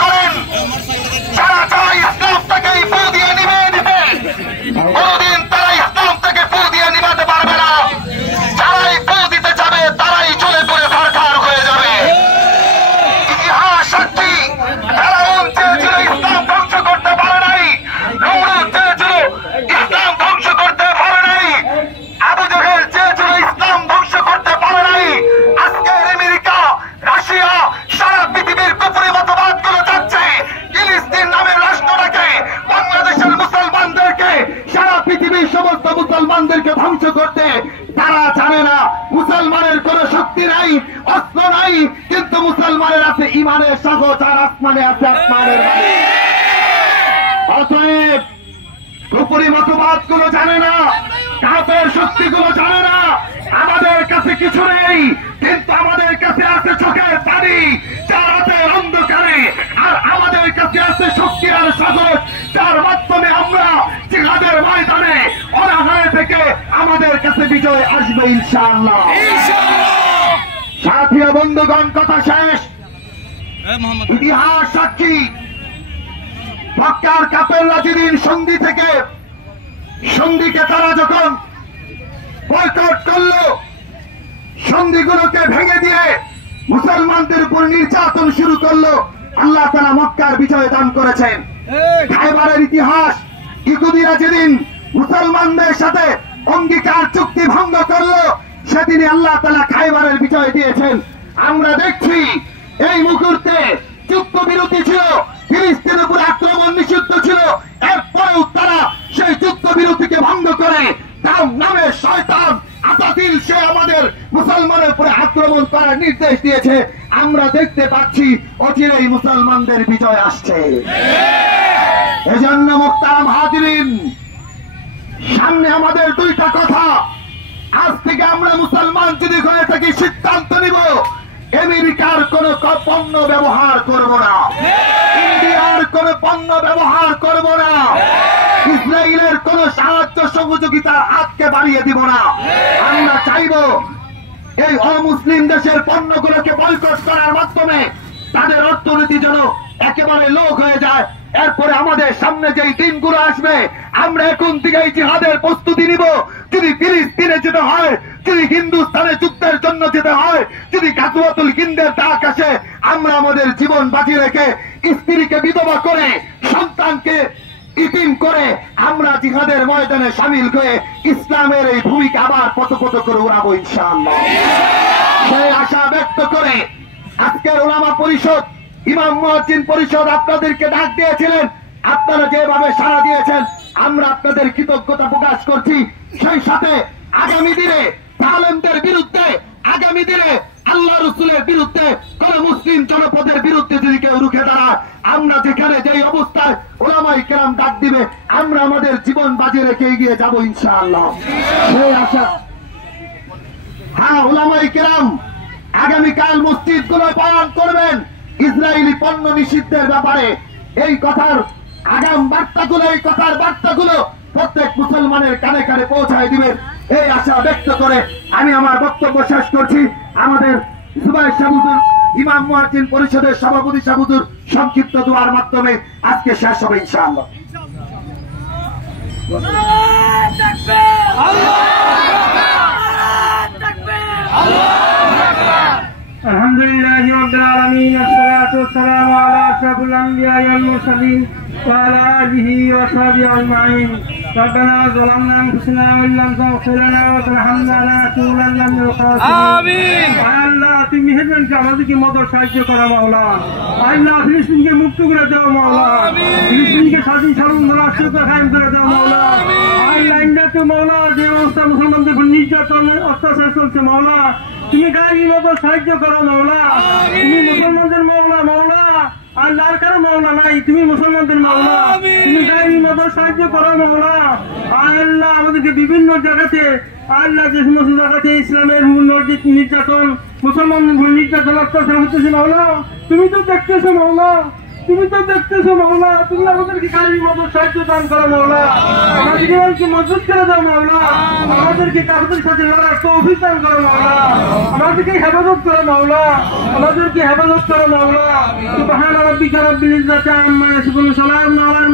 করেন যারা চায় ইসলাম থেকে ফু দিয়ে নিভিয়ে দিতে, কোনদিন তারা ইসলাম থেকে ফু দিয়ে নিভাতে পারবে না। যারাই ফু দিতে যাবে তারাই চলে করে সরকার হয়ে যাবে। ইতিহাস সাক্ষী, ফেরাউন চেয়েছিল ইসলাম ধ্বংস করতে পারে নাই, নমরুদ চেয়েছিল ইসলাম ধ্বংস করতে পারে নাই, আবু জেহেল চেয়েছিল ইসলাম ধ্বংস করতে পারে নাই। আজকে আমেরিকা, রাশিয়া, সারা পৃথিবীর কুফরি মতবাদগুলো যাচ্ছে ফিলিস্তিন নামের রাষ্ট্রটাকে, বাংলাদেশের মুসলমানদেরকে, সারা পৃথিবীর সমস্ত মুসলমানদেরকে ধ্বংস করতে। তারা জানে না মুসলমানের কোন শক্তি নাই, অস্ত্র নাই, কিন্তু মুসলমানের আছে ইমানের সাগর, আর আসমানে আছে আসমানের বাণী। অতএব কুফরি মতবাদগুলো জানে না, কাফের শক্তিগুলো জানে না আমাদের কাছে কিছু নেই, কিন্তু আমাদের কাছে আছে চোখের পানি, যার রাতের অন্ধকারে, আর আমাদের কাছে আছে শক্তি আর সাগর, যার মাধ্যমে আমরা জিহাদের ময়দানে অনাহারে থেকে আমাদের কাছে বিজয় আসবে ইনশাআল্লাহ। সাথী বন্ধুগণ, কথা শেষ। ইতিহাস সাক্ষী, মক্কার কাফেররা যেদিন সন্ধি থেকে সন্ধিকে তারা যখন বয়কট করল, সন্ধিগুলোকে ভেঙে দিয়ে মুসলমানদের উপর নির্যাতন শুরু করলো, আল্লাহ তাআলা মক্কার বিজয় দান করেছেন। খায়বারের ইতিহাস, ইহুদিরা যেদিন মুসলমানদের সাথে অঙ্গীকার চুক্তি ভঙ্গ করলো, সেদিনই আল্লাহ তাআলা খায়বারের বিজয় দিয়েছেন। আমরা দেখছি এই মুহূর্তে যুদ্ধবিরতি ছিল, ফিলিস্তিনের উপর আক্রমণ নিষিদ্ধ ছিল, এরপরেও তারা সেই যুদ্ধবিরতিকে ভঙ্গ করে তার নামে শয়তান আতাতিল সে আমাদের মুসলমানের উপরে আক্রমণ করার নির্দেশ দিয়েছে। আমরা দেখতে পাচ্ছি অচিরেই মুসলমানদের বিজয় আসছে। এজন্য মুহতারাম হাজিরিন, সামনে আমাদের দুইটা কথা। আজ থেকে আমরা মুসলমান যদি হয়ে থাকি, সিদ্ধান্ত নিব আমেরিকার কোন পণ্য ব্যবহার করব না, ইন্ডিয়ার কোন পণ্য ব্যবহার করব না, ইসরায়েলের কোন সাহায্য সহযোগিতার হাতকে বাড়িয়ে দিব না। আমরা চাইব এই অমুসলিম দেশের পণ্যগুলোকে বয়কট করার মাধ্যমে তাদের অর্থনীতি যেন একেবারে লোক হয়ে যায়। এরপরে আমাদের সামনে যেই দিনগুলো আসবে, আমরা এখন থেকেই জিহাদের প্রস্তুতি নিব। যদি ফিলিস্তিনে যেতে হয়, যদি হিন্দুস্তানে যুদ্ধের জন্য যেতে হয়, যদি গাজওয়াতুল হিন্দের ডাক আসে, আমরা আমাদের জীবন বাজি রেখে, স্ত্রীকে বিধবা করে, সন্তানকে ইতিম করে আমরা জিহাদের ময়দানে শামিল হয়ে ইসলামের এই ভূমিকা আবার কত কত করে উড়াবো ইনশাআল্লাহ। সেই আশা ব্যক্ত করে আজকের উলামা পরিষদ, ইমাম মুয়াজ্জিন পরিষদ আপনাদেরকে ডাক দিয়েছিলেন, আপনারা যেভাবে সাড়া দিয়েছেন আমরা আপনাদের কৃতজ্ঞতা প্রকাশ করছি। সেই সাথে আগামী দিনে জালেমদের বিরুদ্ধে, আগামী দিনে আল্লাহ রাসূলের বিরুদ্ধে, কোন মুসলিম জনপদের বিরুদ্ধে যদি কেউ রুখে দাঁড়ায়, আমরা যেখানে যেই অবস্থায় উলামায়ে কেরাম ডাক দিবে, আমরা আমাদের জীবন বাজি রেখে এগিয়ে যাব ইনশাআল্লাহ। সেই আশা। হ্যাঁ, উলামায়ে কেরাম আগামীকাল মসজিদগুলোয় বয়ান করবেন ইসরায়েলি পণ্য নিষিদ্ধের ব্যাপারে। এই কথার আগাম বার্তাগুলো, এই কথার বার্তাগুলো প্রত্যেক মুসলমানের কানে কানে পৌঁছায় দিবেন, এই আশা ব্যক্ত করে আমি আমার বক্তব্য শেষ করছি। আমাদের জুবায়ের সাহেব হুজুর, ইমাম মুয়াজ্জিন পরিষদের সভাপতি সাহেব হুজুর সংক্ষিপ্ত দোয়ার মাধ্যমে আজকে শেষ হবে ইনশাআল্লাহ। আলহামদুলিল্লাহি রাব্বিল আলামিন, আসসালাতু ওয়াসসালামু আলা আশরাফিল আমবিয়া ওয়াল মুরসালিন ওয়া আলা আলিহি ওয়া সাহবিহি আজমাইন। রব্বানা যালামনা আনফুসানা ওয়া ইল্লাম তাগফির লানা ওয়া তারহামনা লানাকুনান্না মিনাল খাসিরিন। আমিন। আল্লাহ, তুমি মেহেরবানি আমাদেরকে মদদ সাহায্য করো মাওলা। আল্লাহ, ফিলিস্তিনকে মুক্ত করে দাও মাওলা। ফিলিস্তিনকে স্বাধীন সার্বভৌম রাষ্ট্র কায়েম করে দাও মাওলা। আল্লাহ, ইন্ডিয়া তো মাওলা যে অবস্থা মুসলমানদের উপর নির্যাতন অত্যাচার চলছে মাওলা, তুমি গায়ের মতো সাহায্য করো মাওলা। তুমি মুসলমানদের মাওলা, মাওলা আল্লাহর কারো মাওলা নাই, তুমি মুসলমানদের মাওলা, তুমি গায়ের মতো সাহায্য করো মাওলা। আল্লাহ, আমাদেরকে বিভিন্ন জায়গাতে, আল্লাহ যে সমস্ত জায়গাতে ইসলামের নির্যাতন, মুসলমানদের উপর নির্যাতন অত্যাচার হতেছে মাওলা, তুমি তো দেখতেছো মাওলা, তুমি তো দেখতেছো মাওলা, তুমি আমাদেরকে গায়ের মতো সাহায্য দান করো মাওলা। আমাদের জীবনকে মজবুত করে দাও মাওলা, আমাদেরকে কাফেরদের সাথে লড়ার তৌফিক দান করো মাওলা। আমাদেরকে হেফাজত করো মাওলা, আমাদেরকে হেফাজত করো মাওলা। সুবহান রাব্বিকা রাব্বিল ইজ্জাতি আম্মা ইয়াসিফুন, সালামুন আলাল